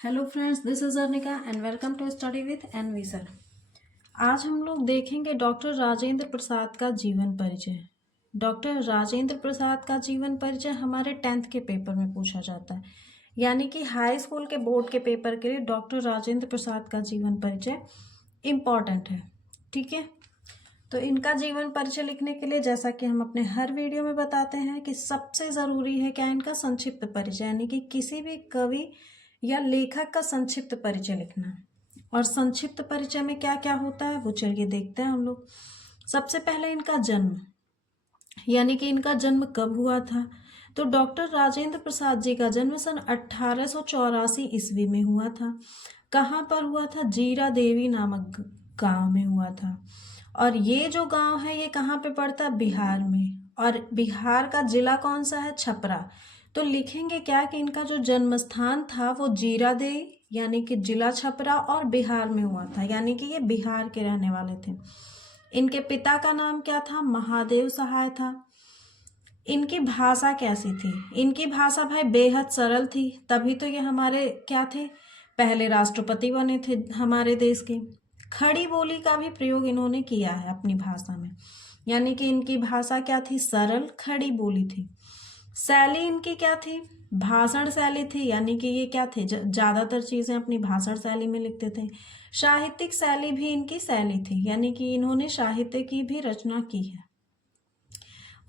Hello friends, this is Arnika and welcome to study with NV sir. आज हम लोग देखेंगे डॉक्टर राजेंद्र प्रसाद का जीवन परिचय। डॉक्टर राजेंद्र प्रसाद का जीवन परिचय हमारे 10th के पेपर में पूछा जाता है, यानी कि हाई स्कूल के बोर्ड के पेपर के लिए डॉक्टर राजेंद्र प्रसाद का जीवन परिचय इम्पॉर्टेंट है। ठीक है, तो इनका जीवन परिचय लिखने के लिए, जैसा कि हम अपने हर वीडियो में बताते हैं, कि सबसे ज़रूरी है क्या, इनका संक्षिप्त परिचय, यानी कि किसी भी कवि या लेखक का संक्षिप्त परिचय लिखना। और संक्षिप्त परिचय में क्या क्या होता है वो चलिए देखते हैं हम लोग। सबसे पहले इनका जन्म, यानी कि इनका जन्म कब हुआ था। तो डॉक्टर राजेंद्र प्रसाद जी का जन्म सन 1884 ईस्वी में हुआ था। कहाँ पर हुआ था? जीरा देवी नामक गांव में हुआ था। और ये जो गांव है ये कहाँ पे पड़ता है? बिहार में। और बिहार का जिला कौन सा है? छपरा। तो लिखेंगे क्या कि इनका जो जन्म स्थान था वो जीरादेई यानी कि जिला छपरा और बिहार में हुआ था, यानी कि ये बिहार के रहने वाले थे। इनके पिता का नाम क्या था? महादेव सहाय था। इनकी भाषा कैसी थी? इनकी भाषा भाई बेहद सरल थी, तभी तो ये हमारे क्या थे? पहले राष्ट्रपति बने थे हमारे देश के। खड़ी बोली का भी प्रयोग इन्होंने किया है अपनी भाषा में, यानी कि इनकी भाषा क्या थी? सरल खड़ी बोली थी। शैली इनकी क्या थी? भाषण शैली थी, यानी कि ये क्या थे? ज्यादातर चीजें अपनी भाषण शैली में लिखते थे। साहित्यिक शैली भी इनकी शैली थी, यानी कि इन्होंने साहित्य की भी रचना की है।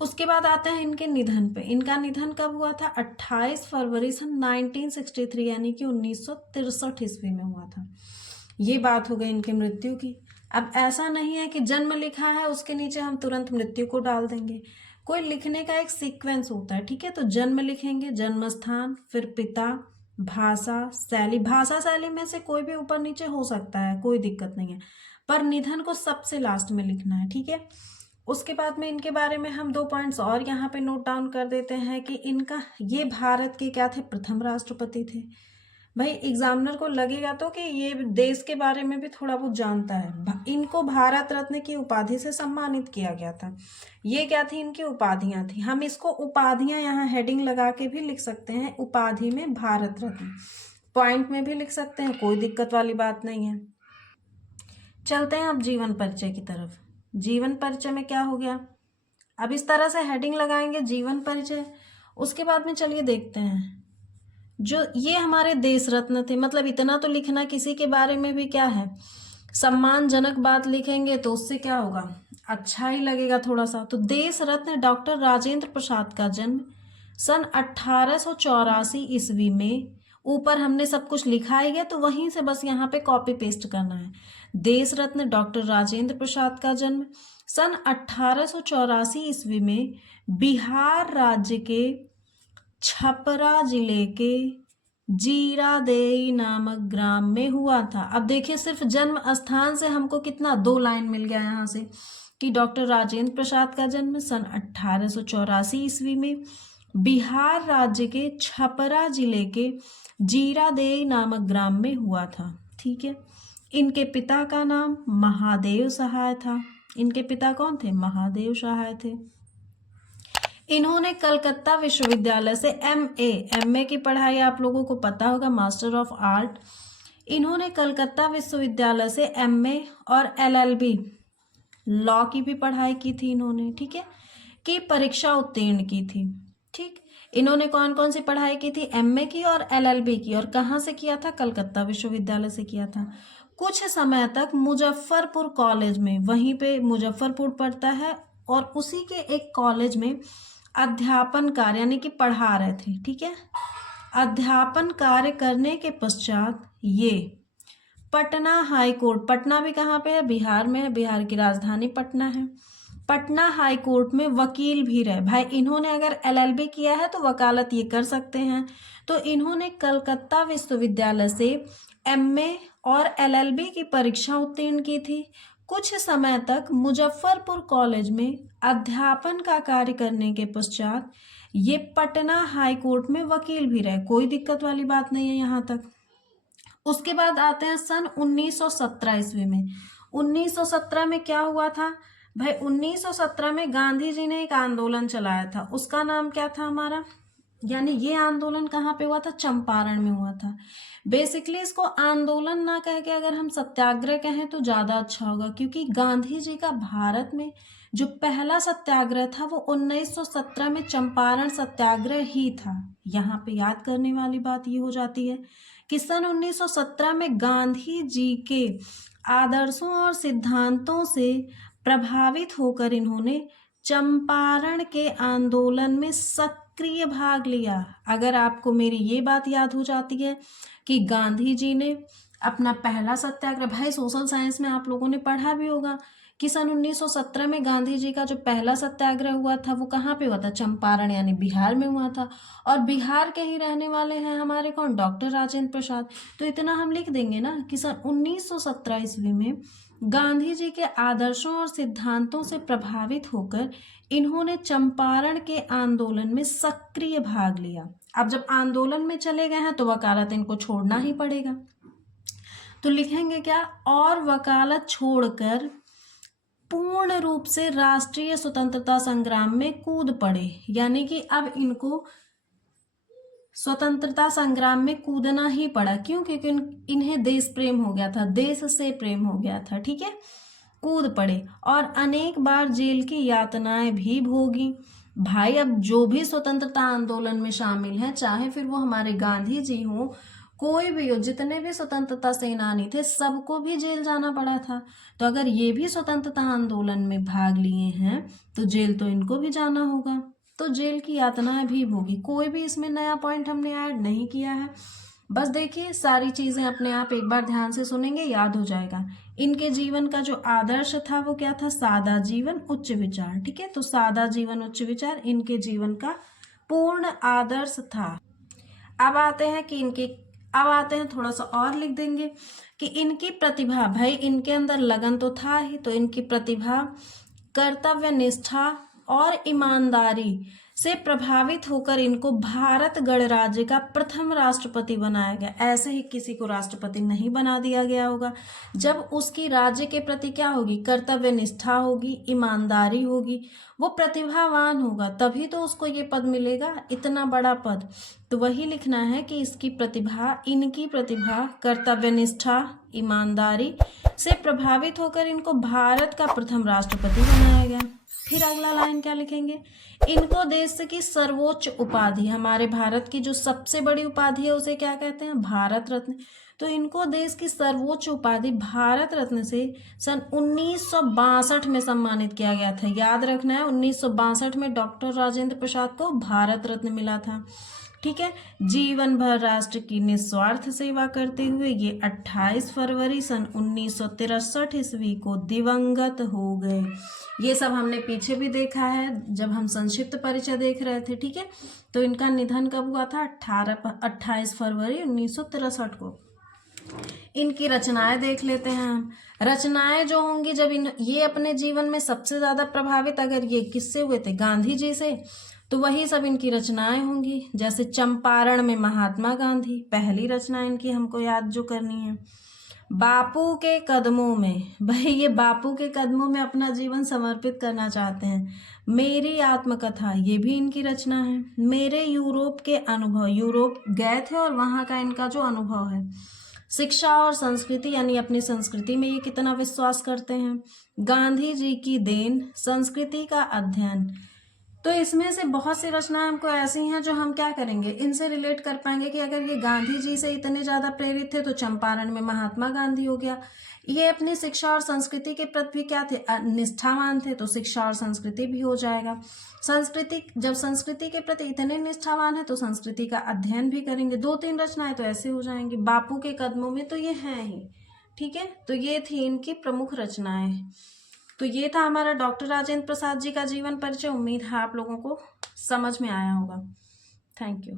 उसके बाद आते हैं इनके निधन पे। इनका निधन कब हुआ था? 28 फरवरी सन 1963 यानी कि 1963 ईस्वी में हुआ था। ये बात हो गई इनकी मृत्यु की। अब ऐसा नहीं है कि जन्म लिखा है उसके नीचे हम तुरंत मृत्यु को डाल देंगे, कोई लिखने का एक सीक्वेंस होता है। ठीक है, तो जन्म लिखेंगे, जन्म स्थान, फिर पिता, भाषा शैली। भाषा शैली में से कोई भी ऊपर नीचे हो सकता है, कोई दिक्कत नहीं है, पर निधन को सबसे लास्ट में लिखना है। ठीक है, उसके बाद में इनके बारे में हम 2 पॉइंट्स और यहाँ पे नोट डाउन कर देते हैं कि इनका ये भारत के क्या थे? प्रथम राष्ट्रपति थे। भाई एग्जामिनर को लगेगा तो कि ये देश के बारे में भी थोड़ा बहुत जानता है। इनको भारत रत्न की उपाधि से सम्मानित किया गया था। ये क्या थी? इनकी उपाधियां थी। हम इसको उपाधियां यहाँ हेडिंग लगा के भी लिख सकते हैं, उपाधि में भारत रत्न, पॉइंट में भी लिख सकते हैं, कोई दिक्कत वाली बात नहीं है। चलते हैं अब जीवन परिचय की तरफ। जीवन परिचय में क्या हो गया? अब इस तरह से हेडिंग लगाएंगे जीवन परिचय। उसके बाद में चलिए देखते हैं, जो ये हमारे देश रत्न थे, मतलब इतना तो लिखना, किसी के बारे में भी क्या है, सम्मानजनक बात लिखेंगे तो उससे क्या होगा? अच्छा ही लगेगा थोड़ा सा। तो देश रत्न डॉक्टर राजेंद्र प्रसाद का जन्म सन 1884 ईस्वी में। ऊपर हमने सब कुछ लिखा ही है, तो वहीं से बस यहाँ पे कॉपी पेस्ट करना है। देश रत्न डॉक्टर राजेंद्र प्रसाद का जन्म सन 1884 ईस्वी में बिहार राज्य के छपरा जिले के जीरादेई नामक ग्राम में हुआ था। अब देखिए, सिर्फ जन्म स्थान से हमको कितना 2 लाइन मिल गया यहाँ से कि डॉक्टर राजेंद्र प्रसाद का जन्म सन 1884 ईस्वी में बिहार राज्य के छपरा जिले के जीरादेई नामक ग्राम में हुआ था। ठीक है, इनके पिता का नाम महादेव सहाय था। इनके पिता कौन थे? महादेव सहाय थे। इन्होंने कलकत्ता विश्वविद्यालय से एमए की पढ़ाई, आप लोगों को पता होगा, मास्टर ऑफ आर्ट। इन्होंने कलकत्ता विश्वविद्यालय से एमए और एलएलबी लॉ की भी पढ़ाई की थी इन्होंने। ठीक है, की परीक्षा उत्तीर्ण की थी। ठीक, इन्होंने कौन कौन सी पढ़ाई की थी? एमए की और एलएलबी की। और कहाँ से किया था? कलकत्ता विश्वविद्यालय से किया था। कुछ समय तक मुजफ्फरपुर कॉलेज में, वहीं पे मुजफ्फरपुर पड़ता है, और उसी के एक कॉलेज में अध्यापन कार्य यानी कि पढ़ा रहे थे। ठीक है, अध्यापन कार्य करने के पश्चात ये पटना हाई कोर्ट, पटना भी कहाँ पे है? बिहार में है, बिहार की राजधानी पटना है। पटना हाई कोर्ट में वकील भी रहे। भाई इन्होंने अगर एलएलबी किया है तो वकालत ये कर सकते हैं। तो इन्होंने कलकत्ता विश्वविद्यालय से एमए और एलएलबी की परीक्षा उत्तीर्ण की थी। कुछ समय तक मुजफ्फरपुर कॉलेज में अध्यापन का कार्य करने के पश्चात ये पटना हाई कोर्ट में वकील भी रहे, कोई दिक्कत वाली बात नहीं है यहाँ तक। उसके बाद आते हैं सन 1917 ईस्वी में। 1917 में क्या हुआ था भाई? 1917 में गांधी जी ने एक आंदोलन चलाया था, उसका नाम क्या था हमारा? यानी ये आंदोलन कहाँ पे हुआ था? चंपारण में हुआ था। बेसिकली इसको आंदोलन ना कह के अगर हम सत्याग्रह कहें तो ज़्यादा अच्छा होगा, क्योंकि गांधी जी का भारत में जो पहला सत्याग्रह था वो 1917 में चंपारण सत्याग्रह ही था। यहाँ पे याद करने वाली बात ये हो जाती है कि सन 1917 में गांधी जी के आदर्शों और सिद्धांतों से प्रभावित होकर इन्होंने चंपारण के आंदोलन में सक्रिय भाग लिया। अगर आपको मेरी ये बात याद हो जाती है कि गांधी जी ने अपना पहला सत्याग्रह, भाई सोशल साइंस में आप लोगों ने पढ़ा भी होगा कि सन 1917 में गांधी जी का जो पहला सत्याग्रह हुआ था वो कहाँ पे हुआ था? चंपारण, यानी बिहार में हुआ था। और बिहार के ही रहने वाले हैं हमारे कौन? डॉक्टर राजेंद्र प्रसाद। तो इतना हम लिख देंगे ना कि सन 1917 ईस्वी में गांधी जी के आदर्शों और सिद्धांतों से प्रभावित होकर इन्होंने चंपारण के आंदोलन में सक्रिय भाग लिया। अब जब आंदोलन में चले गए हैं तो वकालत इनको छोड़ना ही पड़ेगा। तो लिखेंगे क्या? और वकालत छोड़कर पूर्ण रूप से राष्ट्रीय स्वतंत्रता संग्राम में कूद पड़े। यानी कि अब इनको स्वतंत्रता संग्राम में कूदना ही पड़ा। क्यों? क्योंकि इन्हें देश प्रेम हो गया था, देश से प्रेम हो गया था। ठीक है, कूद पड़े और अनेक बार जेल की यातनाएं भी भोगी। भाई अब जो भी स्वतंत्रता आंदोलन में शामिल हैं, चाहे फिर वो हमारे गांधी जी हो, कोई भी हो, जितने भी स्वतंत्रता सेनानी थे सबको भी जेल जाना पड़ा था। तो अगर ये भी स्वतंत्रता आंदोलन में भाग लिए हैं तो जेल तो इनको भी जाना होगा। तो जेल की यातनाएं भी भोगी। कोई भी इसमें नया पॉइंट हमने ऐड नहीं किया है। बस देखिए सारी चीज़ें अपने आप एक बार ध्यान से सुनेंगे याद हो जाएगा। इनके जीवन का जो आदर्श था वो क्या था? सादा जीवन उच्च विचार। ठीक है, तो सादा जीवन उच्च विचार इनके जीवन का पूर्ण आदर्श था। अब आते हैं थोड़ा सा और लिख देंगे कि इनकी प्रतिभा, भाई इनके अंदर लगन तो था ही, तो इनकी प्रतिभा, कर्तव्य निष्ठा और ईमानदारी से प्रभावित होकर इनको भारत गणराज्य का प्रथम राष्ट्रपति बनाया गया। ऐसे ही किसी को राष्ट्रपति नहीं बना दिया गया होगा। जब उसकी राज्य के प्रति क्या होगी? कर्तव्य निष्ठा होगी, ईमानदारी होगी, वो प्रतिभावान होगा, तभी तो उसको ये पद मिलेगा, इतना बड़ा पद। तो वही लिखना है कि इनकी प्रतिभा, कर्तव्य निष्ठा, ईमानदारी से प्रभावित होकर इनको भारत का प्रथम राष्ट्रपति बनाया गया। फिर अगला लाइन क्या लिखेंगे? इनको देश की सर्वोच्च उपाधि, हमारे भारत की जो सबसे बड़ी उपाधि है उसे क्या कहते हैं? भारत रत्न। तो इनको देश की सर्वोच्च उपाधि भारत रत्न से सन 1962 में सम्मानित किया गया था। याद रखना है 1962 में डॉक्टर राजेंद्र प्रसाद को भारत रत्न मिला था। ठीक है, जीवन भर राष्ट्र की निस्वार्थ सेवा करते हुए ये 28 फरवरी सन 1963 ईस्वी को दिवंगत हो गए। ये सब हमने पीछे भी देखा है जब हम संक्षिप्त परिचय देख रहे थे। ठीक है, तो इनका निधन कब हुआ था? 28 फरवरी 1963 को। इनकी रचनाएं देख लेते हैं हम। रचनाएं जो होंगी, जब ये अपने जीवन में सबसे ज़्यादा प्रभावित अगर ये किससे हुए थे? गांधी जी से, तो वही सब इनकी रचनाएं होंगी। जैसे चंपारण में महात्मा गांधी, पहली रचना इनकी हमको याद जो करनी है। बापू के कदमों में, भाई ये बापू के कदमों में अपना जीवन समर्पित करना चाहते हैं। मेरी आत्मकथा, ये भी इनकी रचना है। मेरे यूरोप के अनुभव, यूरोप गए थे और वहाँ का इनका जो अनुभव है। शिक्षा और संस्कृति, यानी अपनी संस्कृति में ये कितना विश्वास करते हैं। गांधी जी की देन, संस्कृति का अध्ययन। तो इसमें से बहुत सी रचनाएं हमको ऐसी हैं जो हम क्या करेंगे, इनसे रिलेट कर पाएंगे कि अगर ये गांधी जी से इतने ज़्यादा प्रेरित थे तो चंपारण में महात्मा गांधी हो गया। ये अपनी शिक्षा और संस्कृति के प्रति भी क्या थे? निष्ठावान थे, तो शिक्षा और संस्कृति भी हो जाएगा। जब संस्कृति के प्रति इतने निष्ठावान है तो संस्कृति का अध्ययन भी करेंगे। 2-3 रचनाएं तो ऐसे हो जाएंगी। बापू के कदमों में तो ये हैं ही। ठीक है, तो ये थी इनकी प्रमुख रचनाएं। तो ये था हमारा डॉक्टर राजेंद्र प्रसाद जी का जीवन परिचय। उम्मीद है आप लोगों को समझ में आया होगा। Thank you.